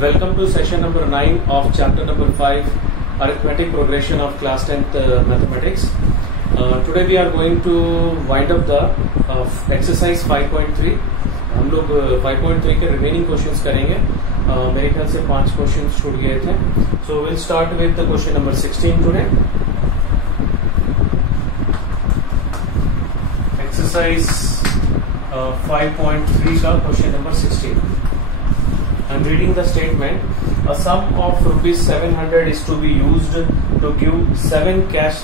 Welcome to session number 9 of chapter number 5, Arithmetic Progression of class 10th Mathematics. Today we are going to wind up the exercise 5.3. हम लोग 5.3 के remaining questions करेंगे. मेरे ख्याल से 5 questions छूट गए थे. So we'll start with the question number 16 today. Exercise 5.3 का question number 16. I'm reading the statement. A sum of rupees 700 is to be used to give 7 cash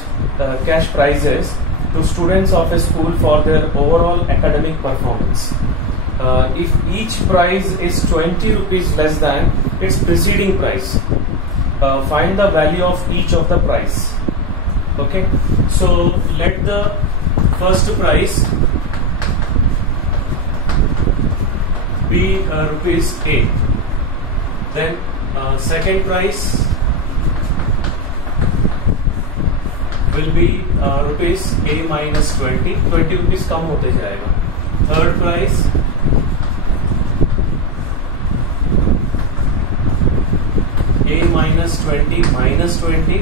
prizes to students of a school for their overall academic performance. If each prize is 20 rupees less than its preceding prize, find the value of each of the prize. Okay, so let the first prize be rupees A. Then second price will be rupees A minus 20 rupees कम होते जाएगा. Third price A minus 20 minus 20,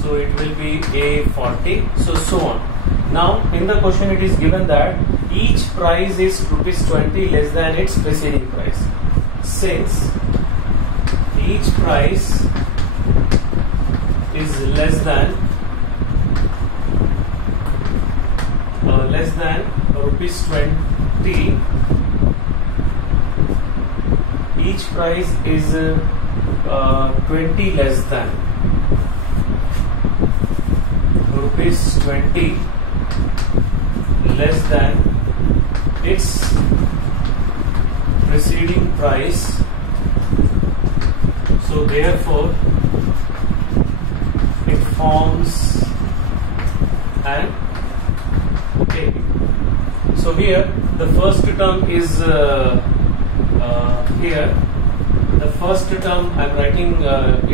so it will be A 40, so on. Now in the question it is given that each price is rupees 20 less than its preceding price. Since each price is less than rupees 20, each price is 20 less than rupees 20 less than its preceding price. So therefore it forms an A. So here the first term is here. The first term I am writing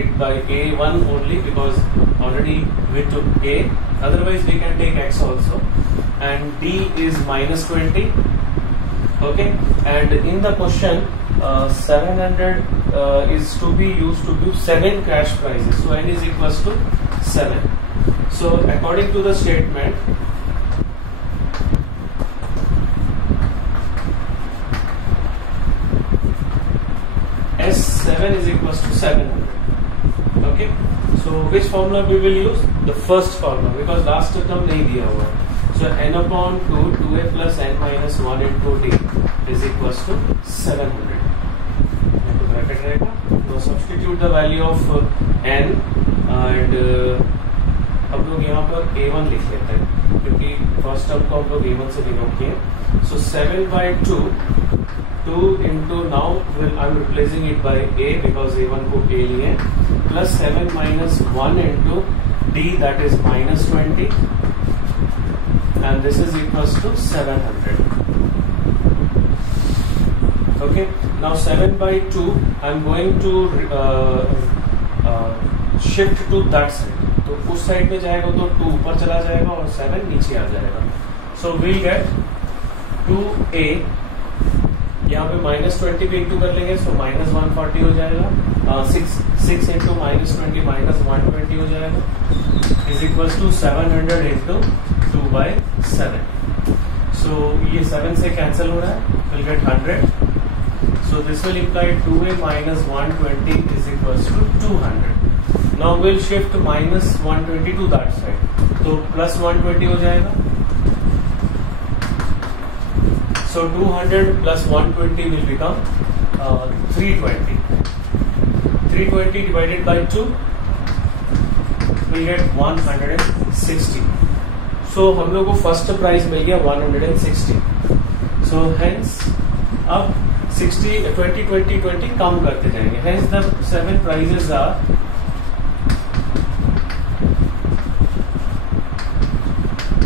it by A1 only because already we took A. Otherwise we can take X also. And D is minus 20. Okay. And in the question 700 is to be used to give 7 cash prizes. So n is equals to 7. So according to the statement, S7 is equals to 700. Okay. So which formula we will use? The first formula, because last term नहीं दिया हुआ. So n upon 2 2a plus n minus 1 into d is equals to 700. तो substitute the value of n and अब लोग यहाँ पर a1 लिख लेते हैं क्योंकि फर्स्ट टर्म को हम लोग a1 से डिनोट किए. सो 7/2 2 into now I am replacing it by a because a1 को a लिए plus 7 minus 1 into d, that is minus 20, and this is equals to 700. Okay. Now 7/2 I am going to shift to that side. तो उस side में जाएगा तो 2 ऊपर चला जाएगा और 7 नीचे आ जाएगा. So we'll get 2a, यहाँ पे minus 20 भी इंटू कर लेंगे, so minus 140 हो जाएगा. 6 इंटू minus 20 minus 120 हो जाएगा is equals to 700 into 2/7. So ये 7 से कैंसिल हो रहा है. We'll get 100. So this will imply 2a minus 120 is equals to 200. Now we'll shift minus 120 to that side. So plus 120 हो जाएगा. So 200 plus 120 will become 320. 320 divided by 2 will get 160. So हम लोग को फर्स्ट प्राइस मिल गया 160. So hence अब 60 20 20 20 कम करते जाएंगे. Hence the 7 prizes are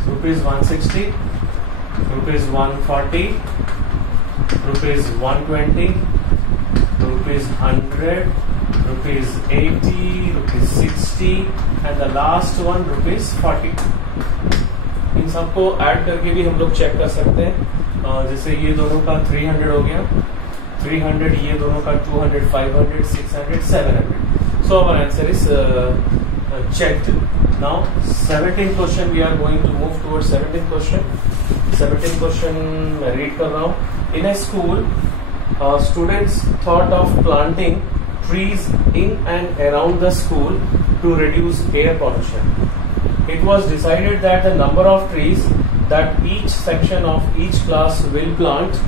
rupees 160, rupees 140, rupees 120, rupees 100, rupees 80, rupees 60, and the last one rupees 40. इन सबको ऐड करके भी हम लोग चेक कर सकते हैं. जैसे ये दोनों का 300 हो गया 300, ये दोनों का 200, 500, 600, 700. So our answer is checked. Now 17th question, we are going to move towards 17th question. 17th question मैं read कर रहा हूँ. In a school, students thought of planting trees in and around the school to reduce air pollution. It was decided that the number of trees that each section of each class will plant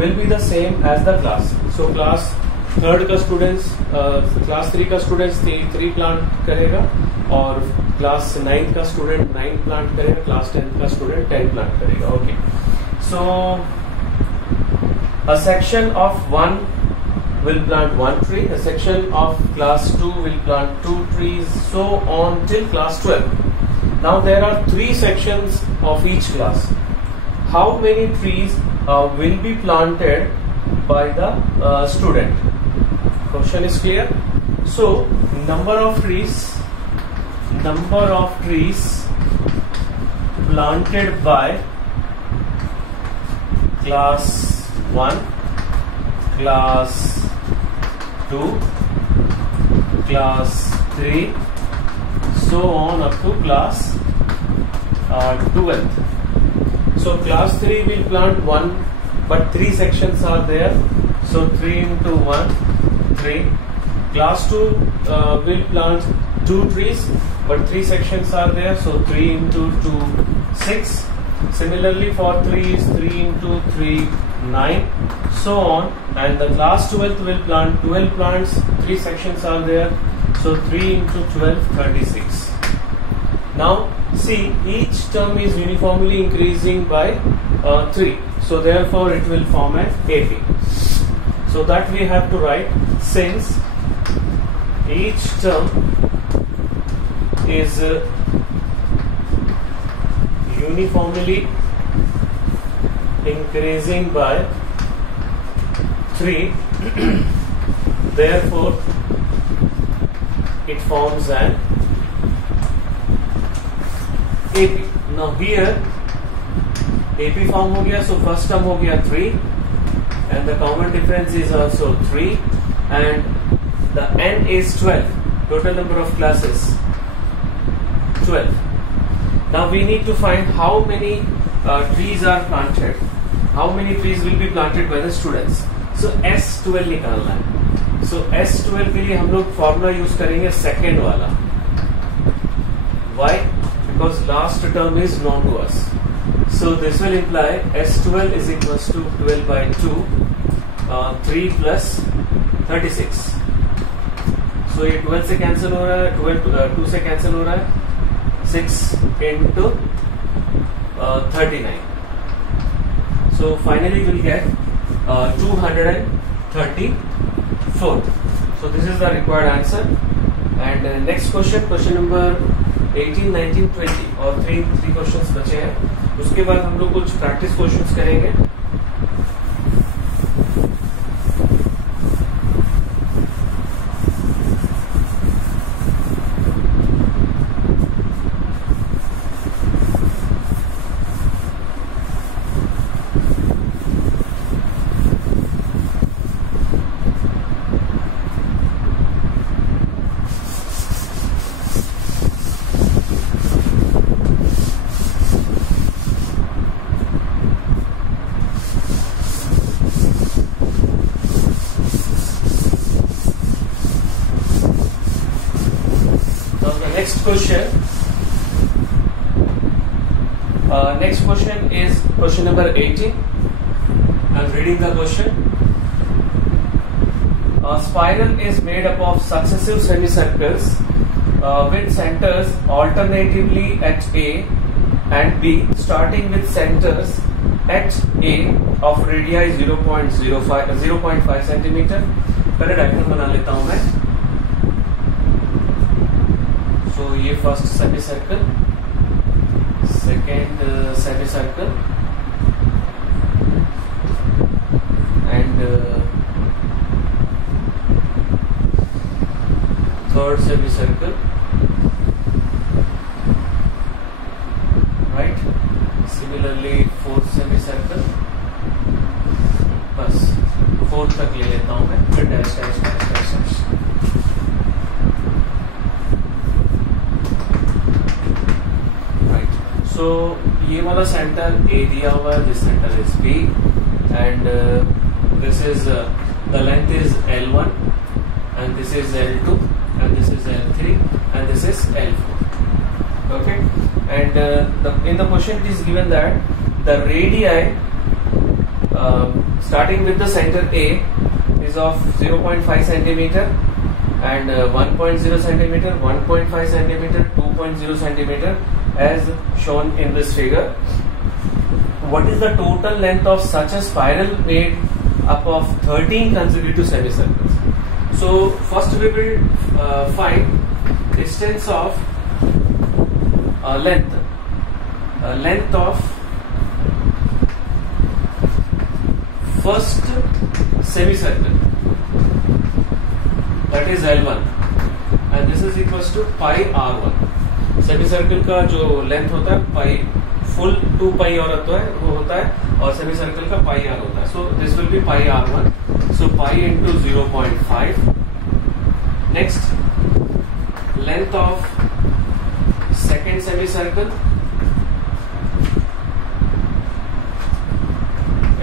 will be the same as the class. So class third का students class 3 का students 3 plant करेगा और class 9 का student 9 plant करेगा, class 10 का student 10 plant करेगा. Okay, so a section of 1 will plant 1 tree, a section of class 2 will plant 2 trees, so on till class 12. Now there are 3 sections of each class. How many trees will be planted by the student? Question is clear. So number of trees planted by class 1, class 2, class 3, so on up to class 12th. So class 3 will plant 1, but 3 sections are there, so 3 into 1, 3. Class 2 will plant 2 trees, but 3 sections are there, so 3 into 2, 6. Similarly for 3 is 3 into 3, 9, so on. And the class 12th will plant 12 plants, 3 sections are there, so 3 into 12, 36. Now see, each term is uniformly increasing by 3, so therefore it will form an AP. So that we have to write, since each term is uniformly increasing by 3, therefore it forms an AP. Now here AP form हो गया, so first term हो गया 3 and the common difference is also 3 and the n is 12, total number of classes 12. Now we need to find how many trees are planted, how many trees will be planted by the students. So S12 निकालना है. So S12 के लिए हम लोग formula use करेंगे second वाला. Why? Because last term is known to us. So this will imply S12 is equals to 12 by 2, 3 plus 36. So ये 12 से कैंसिल हो रहा है, 12 2 से कैंसिल हो रहा है, 6 into 39. So finally we'll get 234. So this is the required answer. And next question, question number 18, 19, 20 और 3 क्वेश्चंस बचे हैं. उसके बाद हम लोग कुछ प्रैक्टिस क्वेश्चंस करेंगे. Next question is question number 18. I'm reading the question. A spiral is made up of successive semicircles with centers alternatively at A and B, starting with centers at A of radii 0.5 centimeter. पहले diagram बना लेता हूं मैं. So ये first semicircle, second semicircle and third semicircle, right? Similarly fourth semicircle बस 4 तक ले लेता हूं मैं, फिर dash dash dash dash dash. Right, so ये वाला सेंटर ए दिया हुआ है, this centre is B and this is the length is L1 and this is L2 and this is L3 and this is L4. Okay, and in the question it is given that the radii starting with the center A is of 0.5 centimeter and 1.0 centimeter, 1.5 centimeter, 2.0 centimeter as shown in this figure. What is the total length of such a spiral made up of 13 consecutive semicircles? So first we will find distance of length of first semicircle, that is L1 and this is equals to pi R1. Semicircle का जो length होता है पाई full 2 पाई और होता है और semicircle का पाई are होता है. So this will be pi R1. So pi into 0.5. Next, length of second semicircle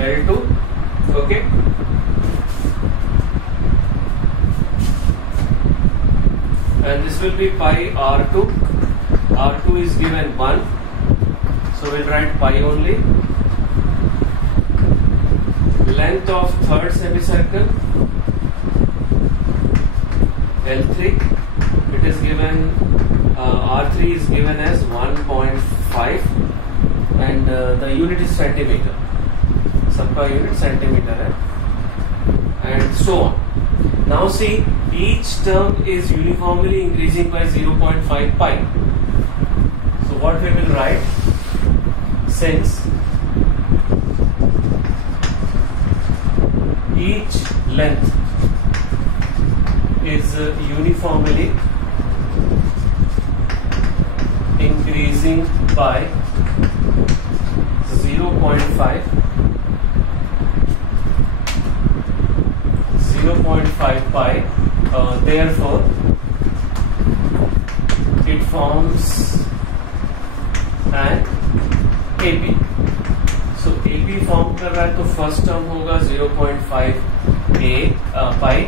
L2. Okay. And this will be pi R2. R2 is given 1. So we'll write pi only. Length of third semicircle L3, it is given R3 is given as 1.5 and the unit is centimeter, सबका unit centimeter है, and so on. Now see, each term is uniformly increasing by 0.5 pi. So what we will write, since each length is uniformly increasing by 0.5 pi, therefore it forms an AB. So AB form कर रहा है तो first term होगा 0.5 पाई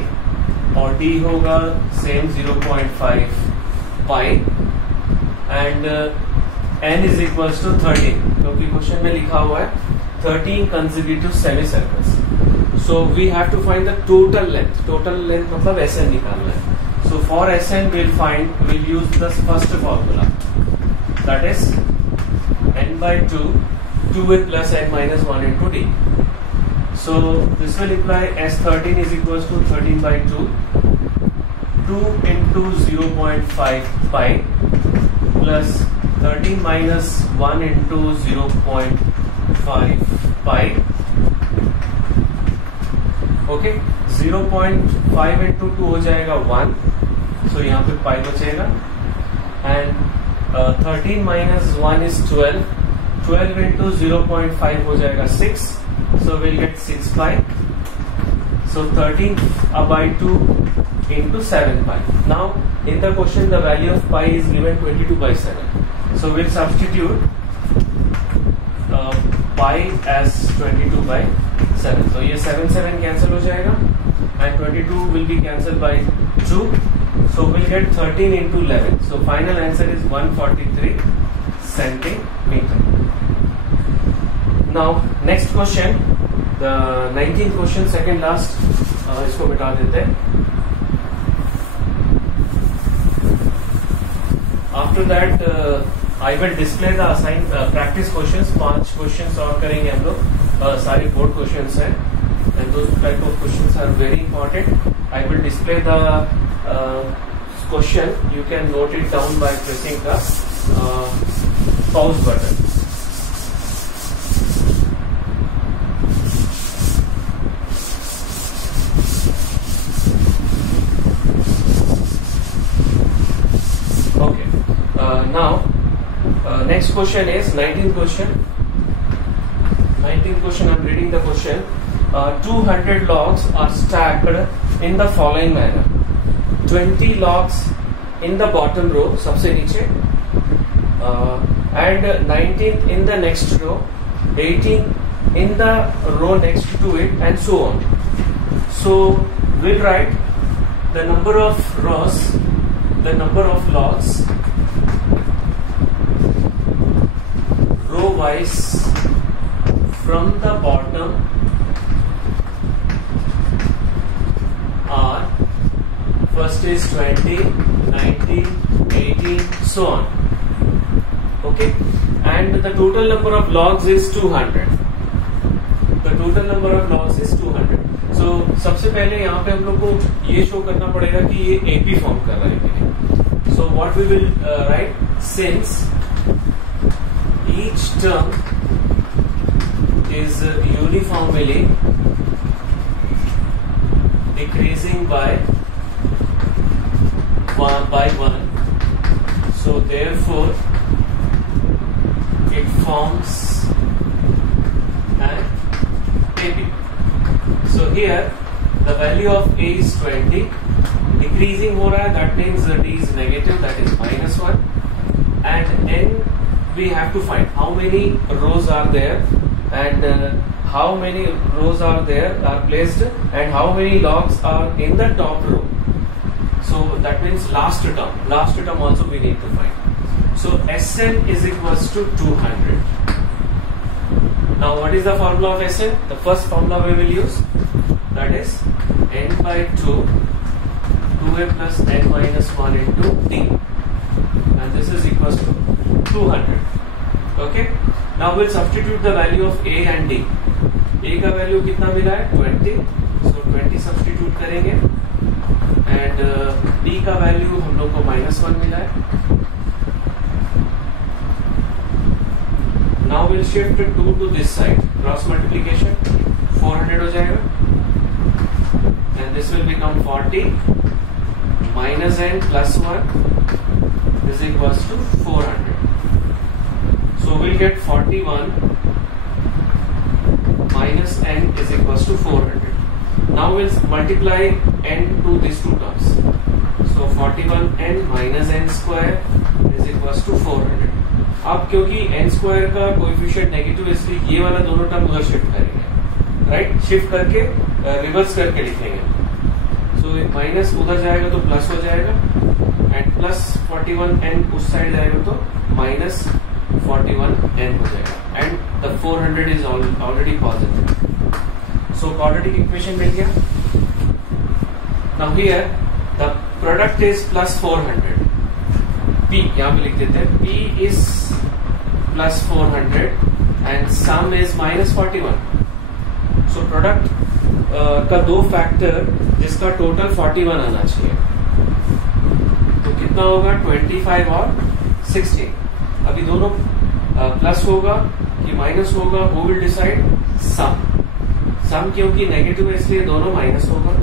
और D होगा same 0.5 pi and N is equals to 13, क्योंकि question में लिखा हुआ है 13 consecutive semicircles. So we have to find the total length. Total length मतलब SN निकालना है. So for SN we'll use the first formula, that is N by 2 with plus N minus 1 into D. So this will imply S13 is equals to 13 by 2 into 0.5 pi plus 13 minus 1 into 0.5 pi. Okay, 0.5 into 2 हो जाएगा 1, so यहाँ पे pi बचेगा and 13 minus 1 is 12. 12 into 0.5 हो जाएगा 6, so we'll get 6 pi. So 13 by 2 into 7 pi. Now in the question the value of pi is given 22 by 7. So we'll substitute pi as 22 by 7. So ये 7 cancel हो जाएगा and 22 will be cancelled by 2. So we'll get 13 into 11. So final answer is 143 centimeter. Now next question, the 19th question, second last, इसको मिटा देते हैं. After that I will display the assigned practice questions. 5 questions और करेंगे हम लोग. सारी board questions हैं and those type of questions are very important. I will display the question. You can note it down by pressing the pause button. Okay. Now next question is 19th question. 19th question, I'm reading the question. 200 logs are stacked in the following manner. 20 logs in the bottom row, सबसे नीचे, and 19 in the next row, 18 in the row next to it, and so on. So we'll write the number of rows, the number of logs row wise from the bottom are, first is 20, 19, 18, so on. Okay, and the total number of logs is 200. The total number of logs is 200. So सबसे पहले यहाँ पे हम लोग को ये show करना पड़ेगा कि ये AP फॉर्म कर रहा है कि नहीं. So what we will write, since each term is uniformly decreasing by 1, so therefore it forms an AB. So here the value of A is 20, decreasing हो रहा है, that means D is negative, that is -1, and N we have to find how many rows are there, and how many rows are there are placed, and how many logs are in the top row. So that means last term also we need to find. So Sn is equals to 200. Now what is the formula of Sn? The first formula we will use, that is n by 2, 2a plus n minus 1 into d, and this is equals to 200. Okay, now we'll substitute the value of a and d. A का value कितना मिला है? 20, so 20 substitute करेंगे, and d का value हम लोग को -1 मिला है. Now we'll shift 2 to this side, cross multiplication, 400 हो जाएगा, and this will become 40 minus n plus 1 is equals to 400. So we'll get 41 minus n is equals to 400. Now we'll multiply n to these two terms. So 41n minus n square is equals to 400. अब क्योंकि n square का coefficient negative, इसलिए ये वाला दोनों term उधर shift करेंगे, right, shift करके रिवर्स करके लिखेंगे. सो माइनस उधर जाएगा तो प्लस हो जाएगा, एंड प्लस 41n उस साइड जाएगा तो माइनस 41n हो जाएगा, and the 400 is already positive. So quadratic equation मिल गया. Now here the product is plus 400. P यहाँ पे लिख देते हैं, P is plus 400 and sum is minus 41. So product का दो फैक्टर जिसका टोटल 41 आना चाहिए, तो कितना होगा? 25 और 16. अभी दोनों प्लस होगा कि माइनस होगा, who will decide? सम क्योंकि नेगेटिव है इसलिए दोनों माइनस होगा.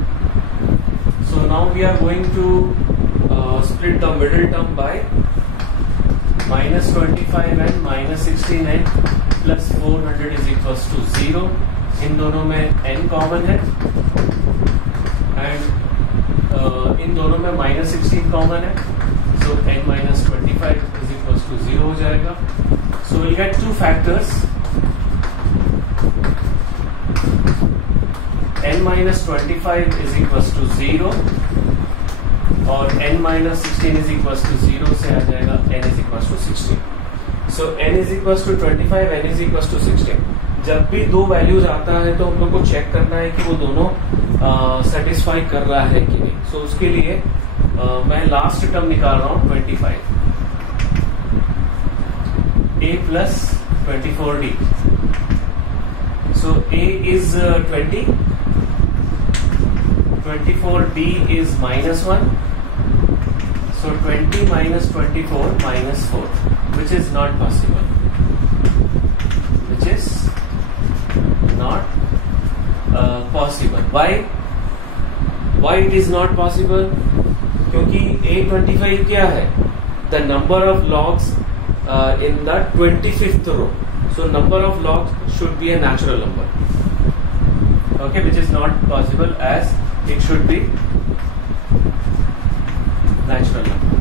So now we are going to split the middle term by minus 25 and minus 16n plus 400 is equals to 0. इन दोनों में n कॉमन है, एंड इन दोनों में minus 16 कॉमन है, so n minus 25 is equals to 0 हो जाएगा. So we'll get two factors, n minus 25 is equals to 0 और n minus 16 is equals to 0 से आ जाएगा n is equals to 16. So n is equals to 25, n is equals to 16. जब भी दो values आता है तो हम लोग को चेक करना है कि वो दोनों सेटिस्फाई कर रहा है कि नहीं. सो उसके लिए मैं लास्ट टर्म निकाल रहा हूँ 25, a plus 24d. So a is 20, 24d is -1. So 20 minus 24 minus 4, which is not possible. Which is not possible. Why? Why it is not possible? क्योंकि A25 क्या है? The number of logs in the 25th row. So number of logs should be a natural number. okay, which is not possible as it should be natural number.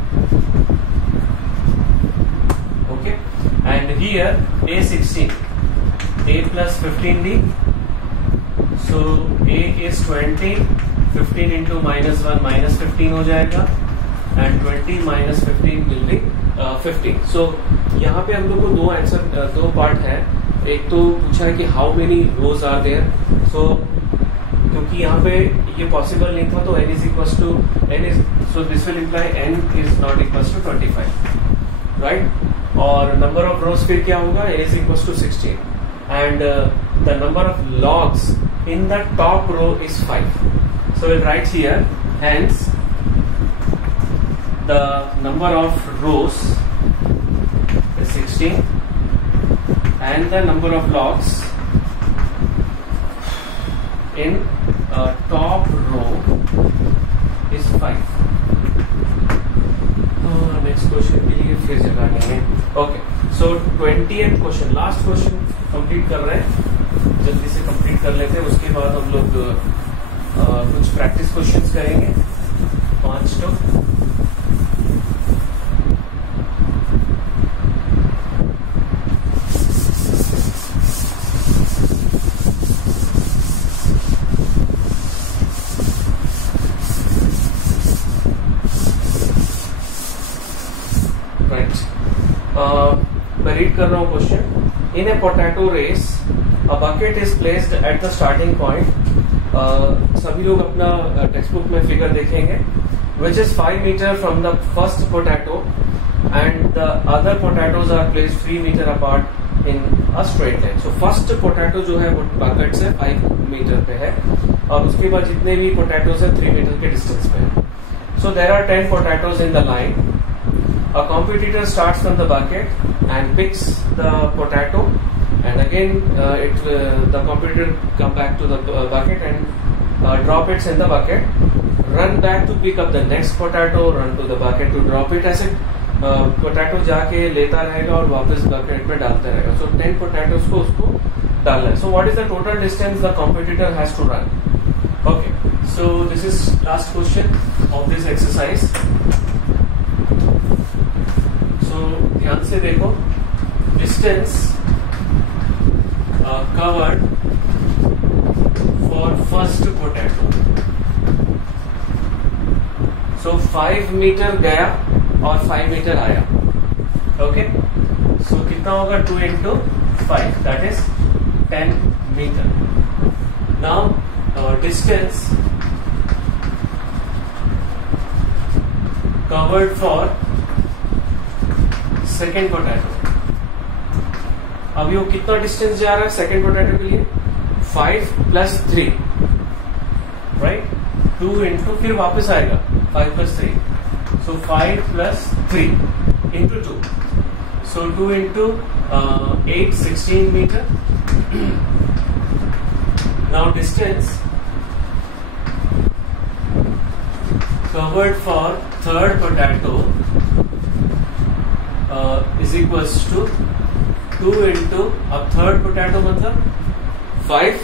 Okay, and here A16, A plus 15D, so A is 20, 15 into -1 -15 हो जाएगा, and 20 minus 15 will be 15. So यहाँ पे हम लोग को दो part है. एक तो पूछा है कि how many rows are there. So क्योंकि यहाँ पे ये पॉसिबल नहीं था, तो n is equals to n is, so this will imply n is not equals to 25, right? और नंबर ऑफ रोज फिर क्या होगा? n is equals to 16, and the number of logs in the top row is 5. So we'll write here, hence the number of rows is 16 and the number of logs in top row is 5. Next question के लिए फिर जगह नहीं है. Okay, सो 20th question, last question complete कर रहे हैं, जल्दी से कंप्लीट कर लेते हैं. उसके बाद हम लोग कुछ प्रैक्टिस क्वेश्चंस करेंगे, 5 तो. मैं रीड कर रहा हूँ question. In a potato race a bucket is placed at the starting point. सभी लोग अपना टेक्स्ट बुक में फिगर देखेंगे. Which is 5 metre from the first potato and the other potatoes are placed 3 metre apart in a straight line. So first potato जो है वो bucket से 5 metre पे है, और उसके बाद जितने भी पोटैटोज है 3 मीटर के डिस्टेंस पे है. So there are 10 potatoes in the line. A competitor starts from the bucket and picks the potato, and again the competitor come back to the bucket and drop it in the bucket. Run back to pick up the next potato, run to the bucket to drop it. ऐसे potato जाके लेता रहेगा और वापस bucket में डालता रहेगा. So 10 potatoes को उसको डालना है. So what is the total distance the competitor has to run? Okay, so this is last question of this exercise. ध्यान से देखो. Distance covered for first potato. So 5 metre गया और 5 मीटर आया. ओके, सो कितना होगा? 2 into 5, that is 10 metre. Now distance covered for second potato. अभी वो कितना डिस्टेंस जा रहा है सेकेंड पोटैटो के लिए? 5 plus 3, राइट? 2 into, फिर वापस आएगा 5 plus 3, so 5 plus 3 into 2, so 2 into 8, 16 meter. Now distance covered for third potato is equals to 2 into अब थर्ड पोटैटो मतलब 5,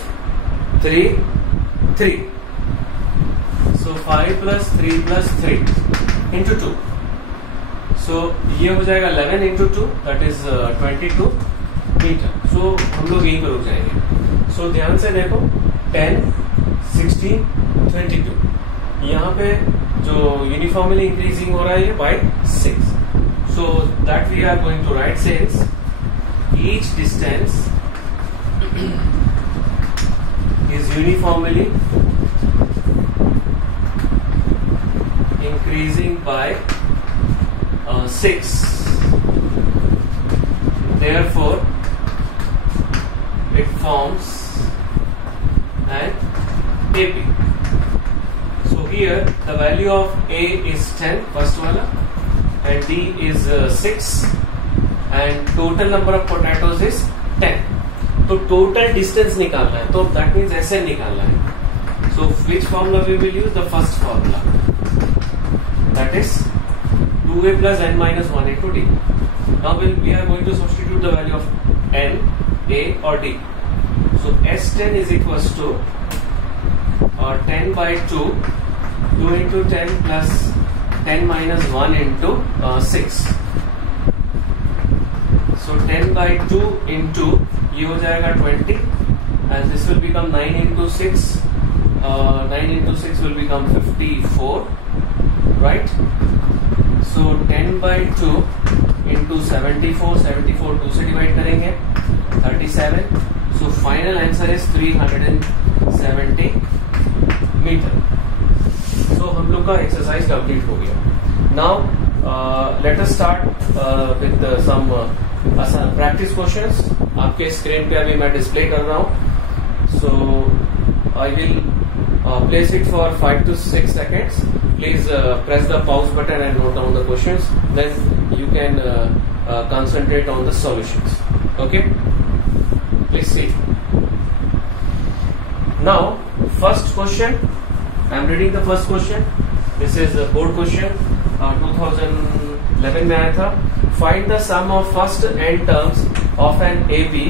3, 3. So 5 plus 3 plus 3 into 2. So ये हो जाएगा 11 into 2, that is 22 metre. So हम लोग यहीं पर रुक जाएंगे. So ध्यान से देखो, 10, 16, 22. यहाँ पे जो यूनिफॉर्मली इंक्रीजिंग हो रहा है by 6. So that we are going to write since each distance is uniformly increasing by 6. Therefore, it forms an AP. So here the value of A is 10, first wala, and D is 6, and total number of potatoes is 10. तो total distance निकालना है, तो that means ऐसे निकालना है. So which formula we will use? The first formula, that is 2A plus n minus 1 into D. Now we are going to substitute the value of n, A or D. So S10 is equals to और 10/2 2 into 10 plus 10 minus 1 into 6. So 10/2 into ये हो जाएगा 20 and this will become 9 into 6. 9 into 6 will become 54, right? So 10/2 into 74 2 से divide करेंगे 37. So final answer is 370 metre. So हम लोग का exercise complete हो गया. Now let us start with some practice questions. आपके स्क्रीन पे अभी मैं डिस्प्ले कर रहा हूं. So I will place it for 5 to 6 seconds. Please press the pause button and note down the questions. Then you can concentrate on the solutions. Okay? Please see. Now, first question. I am reading the first question. This is a board question. 2011 में आया था. Find the sum of first n terms of an AB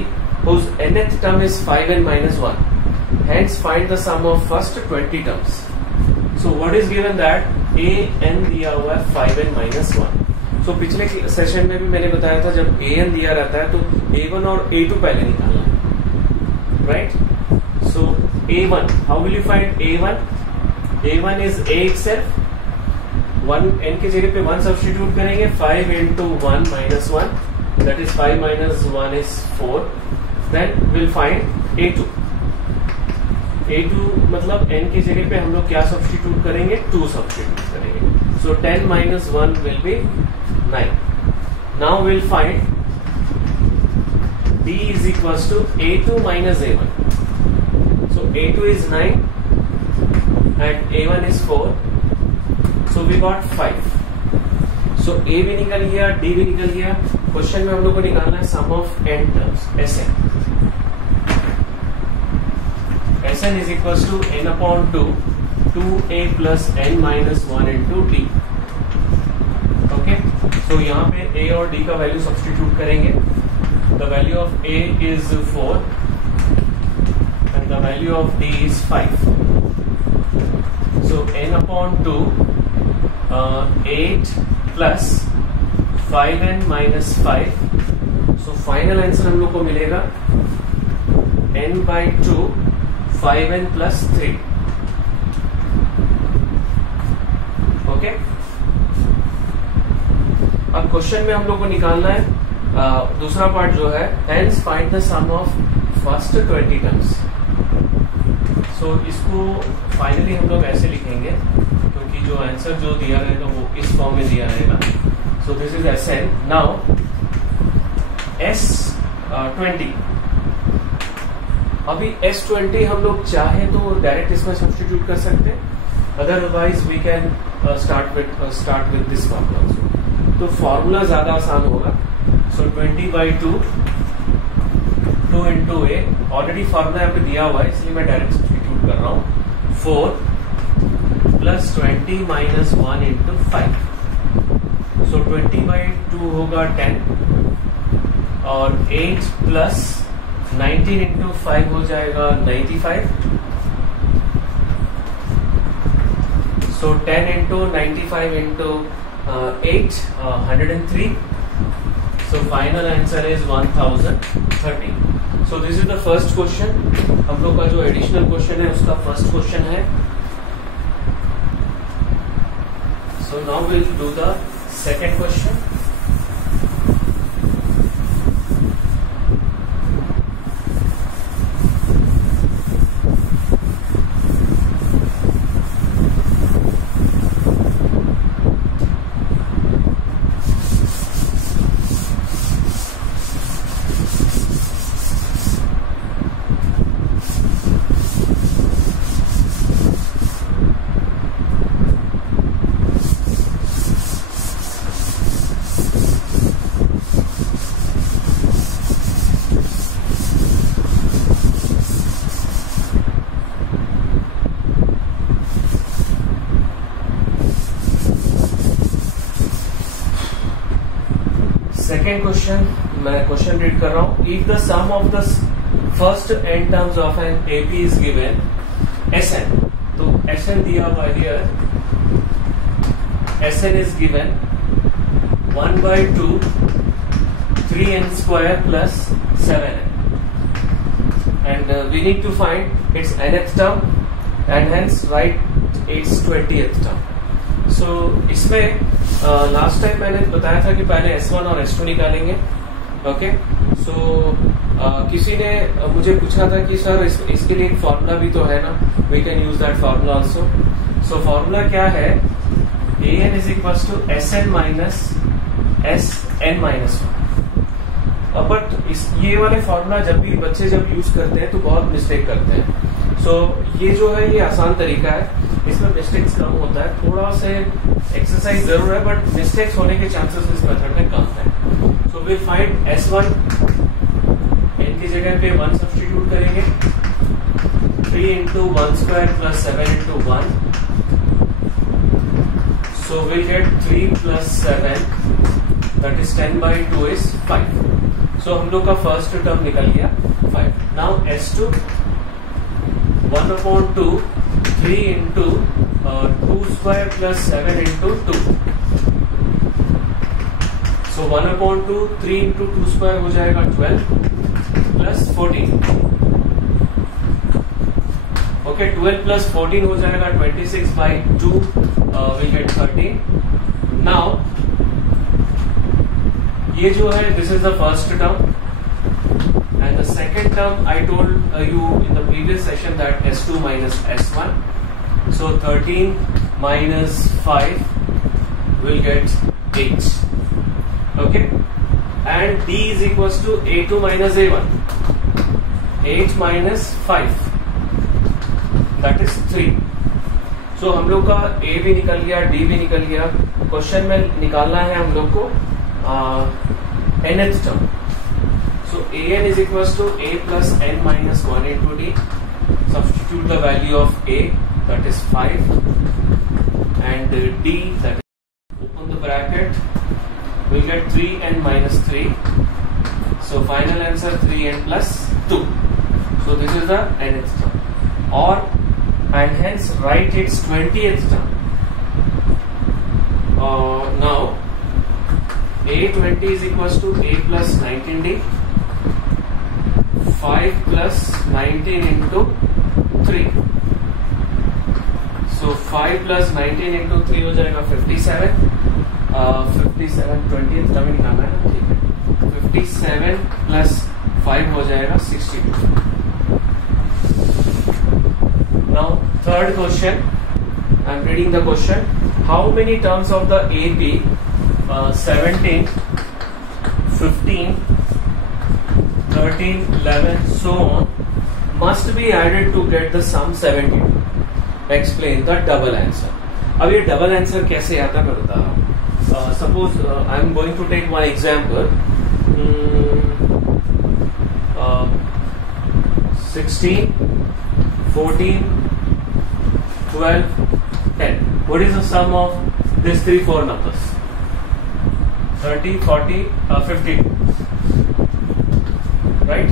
whose nth term is 5n minus 1. Hence, find the sum of first 20 terms. So, what is given that a n दिया हुआ है 5n minus 1. So, पिछले session में भी मैंने बताया था जब a n दिया रहता है तो a1 और a2 पहले निकालना है, right? So, a1, how will you find a1? a1 is a itself. 1 n के जगह पे 1 सब्स्टिट्यूट करेंगे. 5 into 1 minus 1, that is 5 minus 1 is 4. Then we'll find a2. a2 मतलब n की जगह पे हम लोग क्या सब्स्टिट्यूट करेंगे? 2 सब्स्टिट्यूट करेंगे. So 10 minus 1 will be 9. Now we'll find d is equals to a2 minus a1. So a2 is 9 and a1 is 4. So we got 5. So a भी निकल गया, d भी निकल गया. क्वेश्चन में हम लोग को निकालना है some of n terms, Sn. Sn is equals to n upon 2, 2a plus n minus 1 into d. Okay? So यहाँ पे a और d का वैल्यू सब्स्टिट्यूट करेंगे. The value of a is 4 and the value of d is 5. So n upon 2, 8 plus 5n minus 5. So final answer हम लोग को मिलेगा n/2 5n plus 3. Okay? अब क्वेश्चन में हम लोग को निकालना है दूसरा पार्ट जो है hence find the sum of first 20 terms. So इसको फाइनली हम लोग ऐसे लिखेंगे क्योंकि जो आंसर जो दिया रहेगा वो इस फॉर्म में दिया रहेगा. So this is Sn. Now S20. अभी S20 हम लोग चाहे तो डायरेक्ट इसमें सब्स्टिट्यूट कर सकते हैं. Otherwise we can start with this formula also. तो फॉर्मूला ज्यादा आसान होगा. So 20/2 2 into a. Already formula यहाँ पे दिया हुआ है इसलिए मैं डायरेक्ट सब्स्टिट्यूट कर रहा हूँ. 4 plus 20 minus 1 into 5. So 20/2 होगा 10 और 8 plus 19 into 5 हो जाएगा 95. So 10 into 95 into 8 103. So final answer is 1030. So this is the first question. हम लोग का जो एडिशनल क्वेश्चन है उसका फर्स्ट क्वेश्चन है. So now we'll do the second question. Second question, मैं क्वेश्चन रीड कर रहा हूं. If the sum of the first n terms of an AP is given Sn, तो Sn दिया हुआ here, Sn is given 1/2 3n square plus 7n, and we need to find its nth term and hence write its 20th term. So इसमें last time मैंने बताया था कि पहले S1 और S2 निकालेंगे. ओके, सो किसी ने मुझे पूछा था कि सर इसके लिए एक फॉर्मूला भी तो है ना, we can use that formula also. So formula क्या है, an is equal to Sn minus Sn minus 1. But ये वाले फॉर्मूला जब भी बच्चे जब यूज करते हैं तो बहुत मिस्टेक करते हैं. सो ये जो है ये आसान तरीका है, इसमें मिस्टेक्स कम होता है, थोड़ा से एक्सरसाइज जरूर है बट मिस्टेक्स होने के चांसेस इस मेथड में कम है. So will find S1, n की जगह पे 1 सब्स्टिट्यूट करेंगे, 3 into 1 square plus 7 into 1. So will get 3 plus 7, that is 10/2 is 5. सो हम लोग का फर्स्ट टर्म निकल गया 5. Now S2 1/2 3 into 2 square plus 7 into 2. सो 1/2 3 इंटू 2 स्क्वायर हो जाएगा 12 प्लस 14. ओके, 12 प्लस 14 हो जाएगा 26/2, वी गेट 13. नाउ ये जो है this is the first term, and the second term I told you in the previous session that S2 minus S1. So 13 minus 5 will get 8. Okay, and D is equals to A2 minus A1. 8 minus 5, that is 3. So हम लोग का A भी निकल गया, D भी निकल गया. Question में निकालना है हम लोग को nth term. So an is equals to a plus n minus 1 into d. Substitute the value of a, that is 5, and d, that is, open the bracket, we'll get 3n minus 3. So final answer 3n plus 2. So this is the nth term, or and hence write its 20th term. Now a20 is equals to a plus 19d. 5 plus 19 into 3. So 5 plus 19 into 3 हो जाएगा 57. 57 20th term निकालना है ना, ठीक है. 57 plus 5 हो जाएगा 62. Now third question, I am reading the question. How many terms of the AP 17, 15, 13, 11, so on must be added to get the sum 72. Explain the double answer. अब ये double answer कैसे आता मैं बता रहा हूँ. Suppose I am going to take one example. 16, 14, 12, 10. What is the sum of these 3-4 numbers? 30, 40, 50. Right?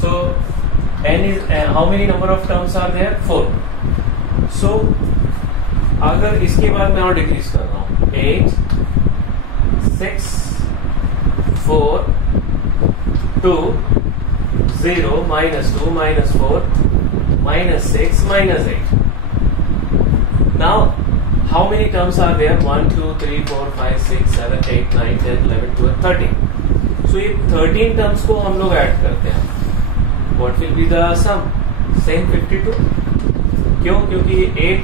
So n is how many number of terms are there? 4. So अगर इसके बाद मैं और डिक्रीज कर रहा हूं, 8, 6, 4, 2, 0, -2, -4, -6, -8. Now how many terms are there? 1, 2, 3, 4, 5, 6, 7, 8, 9, 10, 11, 12, 13. So ये 13 terms को हम लोग ऐड करते हैं. What will be the sum? Same 52. क्यों? क्योंकि ये 8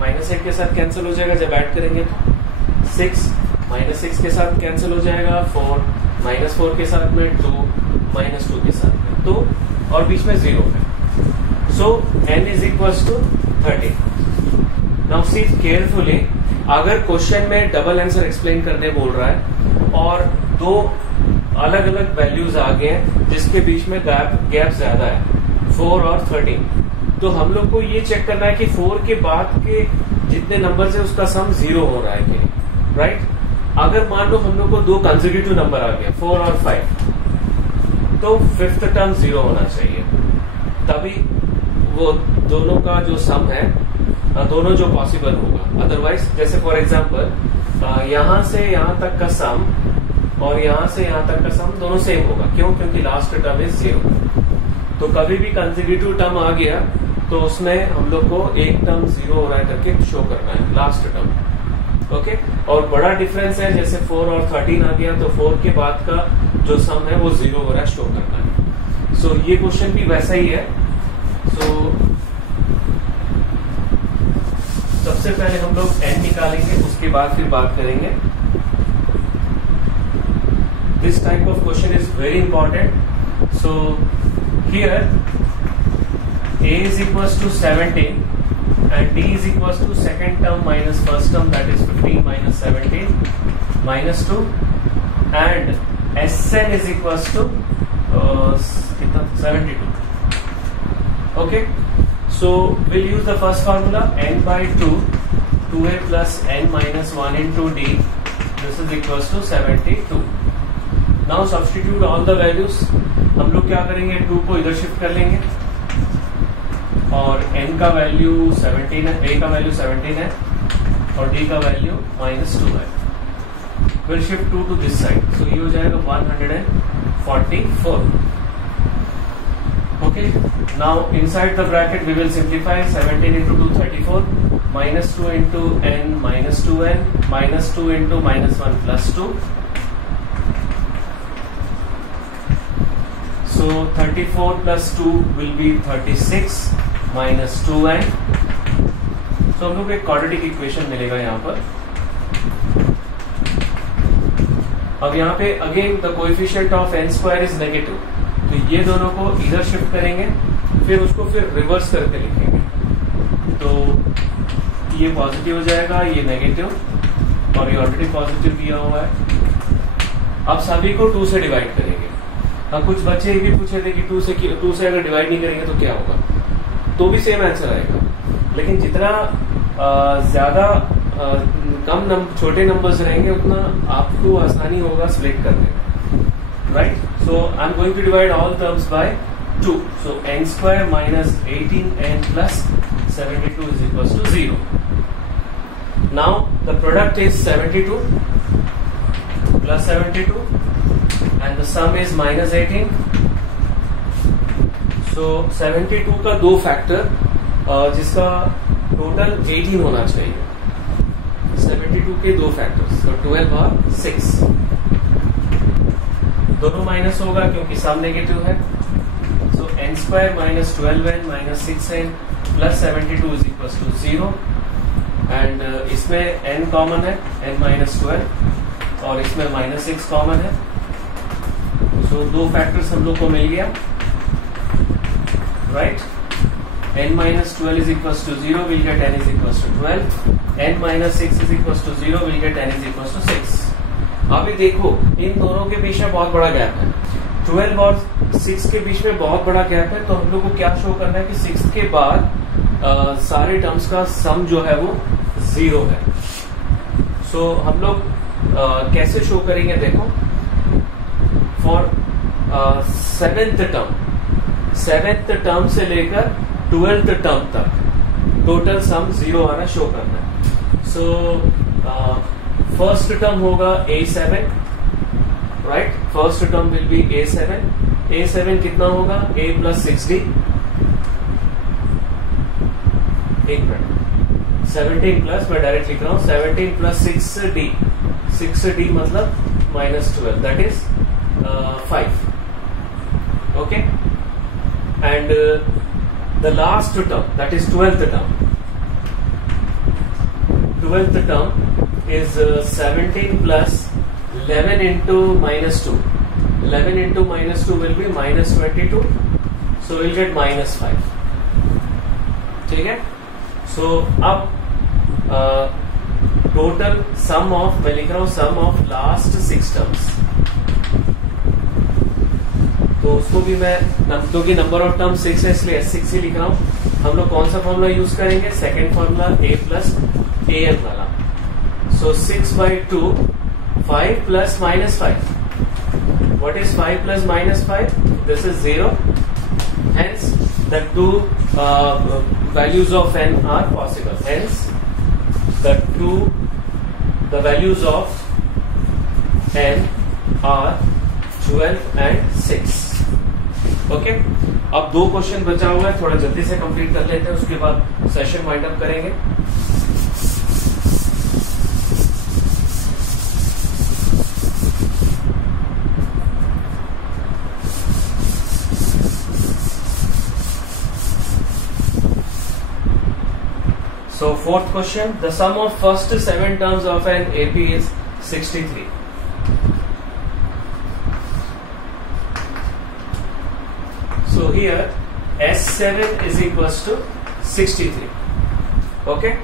-8 के साथ कैंसिल हो जाएगा जब ऐड करेंगे. 6 -6 के साथ कैंसिल हो जाएगा. 4 -4 के साथ में, 2 -2 के साथ में, तो और बीच में 0 है. So n is equals to 13. Now see carefully, अगर क्वेश्चन में डबल आंसर एक्सप्लेन करने बोल रहा है और दो अलग अलग वैल्यूज आ गए हैं जिसके बीच में गैप ज्यादा है, 4 और 13, तो हम लोग को ये चेक करना है कि 4 के बाद के जितने नंबर है उसका सम 0 हो रहा है कि राइट. अगर मान लो हम लोग को दो कंसेक्यूटिव नंबर आ गया 4 और 5, तो फिफ्थ टर्म 0 होना चाहिए, तभी वो दोनों का जो सम है, दोनों जो पॉसिबल होगा। अदरवाइज जैसे फॉर एग्जांपल यहां से यहां तक का सम और यहां से यहां तक का सम दोनों सेम होगा। क्यों? क्योंकि लास्ट टर्म इज 0। तो कभी भी कंसेक्यूटिव टर्म आ गया तो उसमें हम लोग को एक टर्म 0 हो रहा है करके शो करना है, लास्ट टर्म। ओके, और बड़ा डिफरेंस है, जैसे 4 और 13 आ गया तो 4 के बाद का जो सम है वो 0 हो रहा है, शो करना है। सो ये क्वेश्चन भी वैसा ही है। सो सबसे पहले हम लोग n निकालेंगे, उसके बाद फिर बात करेंगे। This type of question is very important. So here a is equals to 17 and d is equals to second term minus first term, that is 15 minus 17 minus 2, and Sn is equals to 72. Okay, so we'll use the first formula, n by 2, 2a plus n minus 1 into d, this is equals to 72. Now substitute all the values। हम लोग क्या करेंगे, 2 को इधर shift कर लेंगे और n का वैल्यू 17 है, a का वैल्यू 17 है और d का वैल्यू -2 है। We'll shift 2 to this side, so ये हो जाएगा 144। Okay, now inside the bracket we will simplify 17 into 2 34, -2 into n minus 2n, -2 into -1 plus 2, so 34 plus 2 will be 36 minus 2n। so हम लोग को एक क्वाड्रेटिक इक्वेशन मिलेगा यहाँ पर। अब यहाँ पे again the coefficient of n square is negative, तो ये दोनों को इधर शिफ्ट करेंगे, फिर उसको फिर रिवर्स करके लिखेंगे, तो ये पॉजिटिव हो जाएगा, ये नेगेटिव और ये ऑलरेडी पॉजिटिव दिया हुआ है। अब सभी को 2 से डिवाइड करेंगे। हाँ, कुछ बच्चे ये भी पूछे थे कि 2 से अगर डिवाइड नहीं करेंगे तो क्या होगा, तो भी सेम आंसर आएगा, लेकिन जितना ज्यादा छोटे नंबर्स रहेंगे उतना आपको आसानी होगा स्प्लिट करने में, right. So I am going to divide all terms by 2, so n square minus 18n plus 72 is equal to 0। Now the product is 72 plus 72 and the sum is -18। so 72 का 2 factor जिसका total 18 होना चाहिए, 72 के 2 factors, तो 12 और 6 दोनों minus होगा क्योंकि सम नेगेटिव है। so n square minus 12n minus 6n plus 72 is equal to 0 and इसमें n कॉमन है, n माइनस 12 और इसमें -6 कॉमन है। तो 2 फैक्टर्स हम लोग को मिल गया, right. n minus 12 is equals to 0, we'll get n is equals to 12, n minus 6 is equals to 0, we'll get n is equals to 6। अभी देखो इन दोनों के बीच में बहुत बड़ा गैप है, 12 और 6 के बीच में बहुत बड़ा गैप है, तो हम लोग को क्या शो करना है कि 6 के बाद सारे टर्म्स का सम जो है वो 0 है। सो हम लोग कैसे शो करेंगे, देखो फॉर 7th टर्म से लेकर 12th टर्म तक टोटल सम 0 आना शो करना है। सो फर्स्ट टर्म होगा A7, right, first term will be A7 कितना होगा, A प्लस 6D, एक मिनट, 17 प्लस, मैं डायरेक्ट लिख रहा हूं 17 प्लस 6D मतलब -12, that is 5। okay, and the last term, that is 12th term is 17 plus 11 into -2, 11 into -2 will be -22, so we'll get -5। ठीक है, so अब टोटल सम ऑफ, मैं लिख रहा हूं सम ऑफ लास्ट 6 टर्म्स, तो उसको भी मैं, क्योंकि नंबर ऑफ टर्म 6 है इसलिए S6 ही लिख रहा हूं। हम लोग कौन सा फॉर्मूला यूज करेंगे, second formula A plus AN वाला। सो 6/2, 5 plus -5, what is 5 plus -5, this is 0, hence the two values of n are possible. Hence, the values of n are 12 and 6. Okay, अब 2 क्वेश्चन बचा हुआ है, थोड़ा जल्दी से कंप्लीट कर लेते हैं, उसके बाद सेशन वाइंड अप करेंगे. So fourth question, the sum of first 7 terms of an AP is 63. So here S7 is equals to 63. Okay.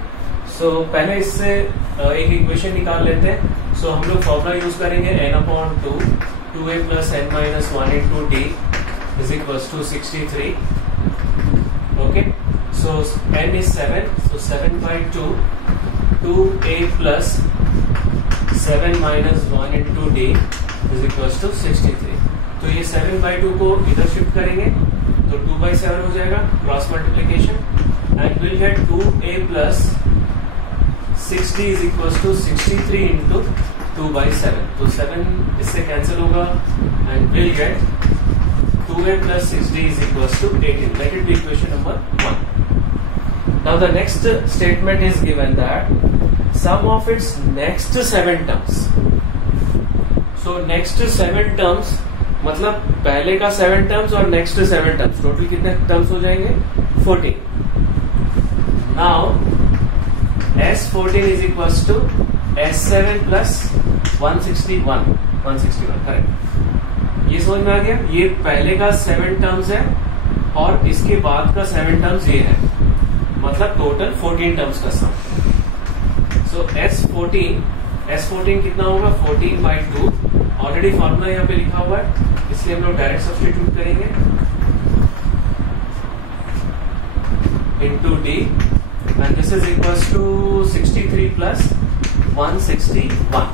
So पहले इससे एक इक्वेशन निकाल लेते हैं. So हम लोग फॉर्मूला यूज करेंगे n/2 2a plus n minus 1 into d is equals to 63. Okay. So n is 7, so 7 by 2, 2a plus 7 minus 1 into d is equals to 63. तो ये 7 by 2 को इधर शिफ्ट करेंगे तो 2 by 7 हो जाएगा, cross multiplication, and will get 2a plus 60 is equals to 63 into 2 by 7. तो 7 इससे कैंसिल होगा and will get 2a plus 60 is equals to 18. Let it be equation number 1. Now the next statement is given that sum of its next 7 terms. So next 7 terms मतलब पहले का 7 terms और next 7 terms, total कितने terms हो जाएंगे? 14. Now S14 is equals to S7 plus 161 correct. ये समझ में आ गया. ये पहले का 7 terms है और इसके बाद का 7 terms ये है, मतलब टोटल 14 टर्म्स का सम. सो S14 कितना होगा? 14 by 2. ऑलरेडी फॉर्मूला यहाँ पे लिखा हुआ है, इसलिए हम लोग डायरेक्ट सब्स्टिट्यूट करेंगे into d and this is equals to 63 plus 161.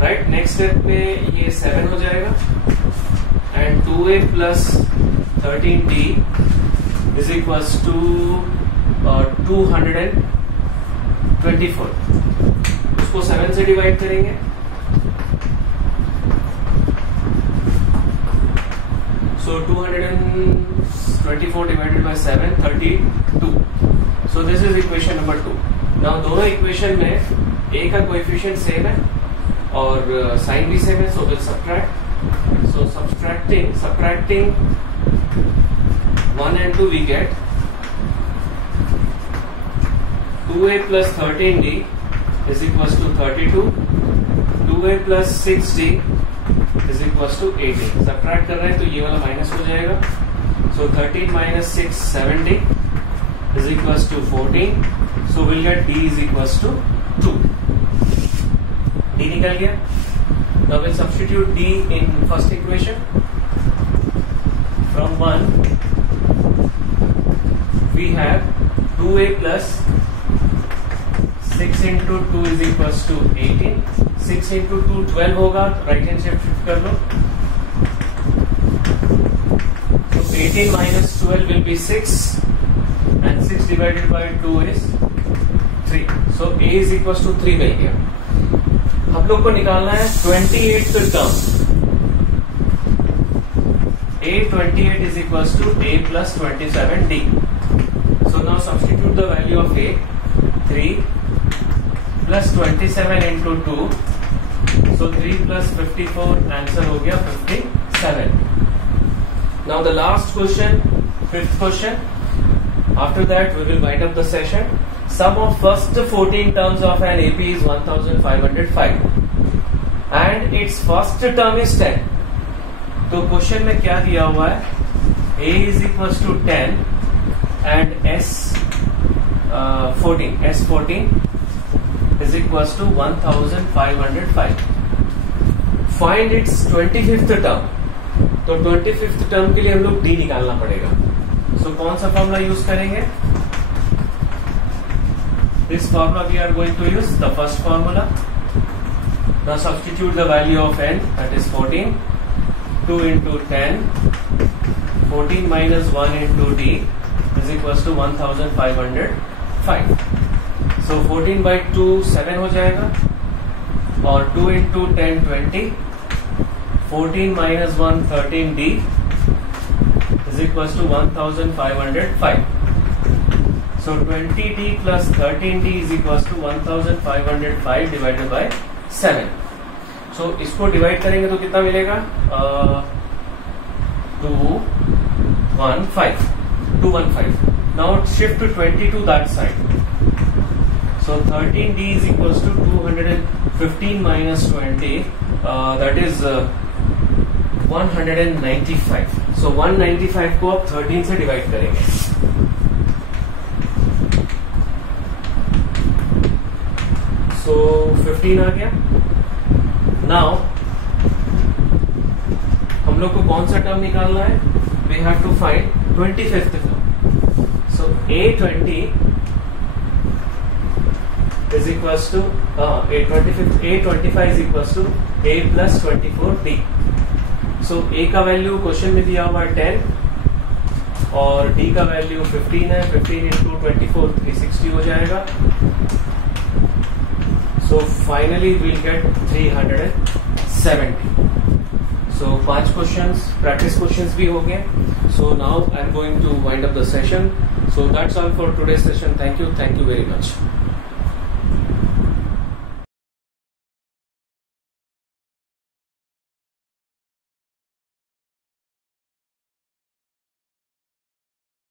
Right. Next step में ये 7 हो जाएगा and 2a plus 13d is equals to 224. उसको 7 से डिवाइड करेंगे so 224 divided by 7 32. So this is equation number 2. Now दोनों इक्वेशन में a का कोएफिशिएंट सेम है और साइन भी सेम है, so we'll subtract. So subtracting 1 and 2 we get 2a plus 13d is equals to 32, 2a plus 6d is equals to 18. Subtract कर रहे हैं तो ये वाला माइनस हो जाएगा. So 13 minus 6 7d is equals to 14. So we'll get d is equals to 2. d निकल गया. Now we'll substitute d in first equation. From 1 we have 2a plus 6 into 2 is equals to 18. 6 into 2 12 होगा, right hand से shift कर लो. So 18 minus 12 will be 6 and 6 divided by 2 is 3. So a is equals to 3 मिल गया. हम लोग को निकालना है 28th term. A28 is equals to a plus 27d. So now substitute the value of a. 3 plus 27 into 2. So 3 plus 54, answer हो गया 57. Now the last question, 5th question. After that we will wind up the session. Sum of first 14 terms of an AP is 1505 and its first term is 10. तो question में क्या दिया हुआ है? A is equals to 10 and S14 is equals to 1505. Find its 25th term. तो 25th term के लिए हम लोग D निकालना पड़ेगा. So कौन सा फॉर्मूला यूज करेंगे? This formula we are going to use the first formula. Now substitute the value of n, that is 14. 2 into 10 14 minus 1 into D is equals to 1505. So 14 by 2 7 हो जाएगा और 2 into 10 20. 14 minus 1 13D is equals to 1505. So 20D plus 13D is equals to 1505 divided by 7. So इसको divide करेंगे तो कितना मिलेगा? 215. Now shift to 20 to that side. So 13D is equals to 215 minus 20. That is 195. So 195 को अब 13 से divide करेंगे. So 15 आ गया. Now हम लोग को कौन सा टर्म निकालना है? We have to find 25th term. So A20 is equals to A25 is equals to A plus 24D. So A का वैल्यू क्वेश्चन में दिया हुआ है 10 और D का वैल्यू 15 है. 15 into 24 360 हो जाएगा. So finally we'll get 370. So 5 questions, practice questions भी हो गए. So now I'm going to wind up the session. So that's all for today's session. Thank you very much.